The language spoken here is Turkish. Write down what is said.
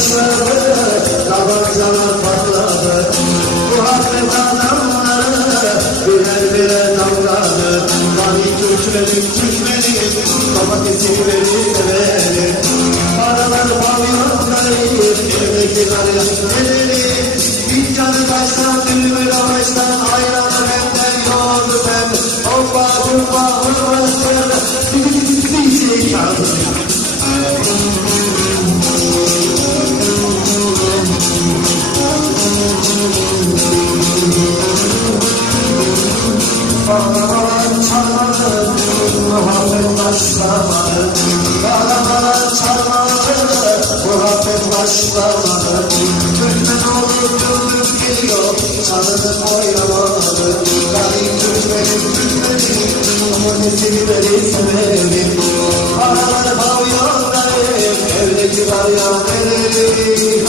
başladı, tabancalar patladı. Bu hafif adamları birer birer damladı. Bani Türkmenim, domatesi verir. Paraları pavyonları, elimdeki karıya verir. Bir canı baştan, dülümü baştan, ayranı benden, yoğurdu ben. Hoppa hoppa hoppa bir şey kaldı. Bağlamalar çalmadı, muhabbet başlamadı. Bağlamalar çalmadı, muhabbet başlamadı. Türkmen olur güldür geliyor, çalınıp oynamadı. Bani Türkmenim, domatesi biberi severim. Paraları pavyonları, evdeki var ya verelim.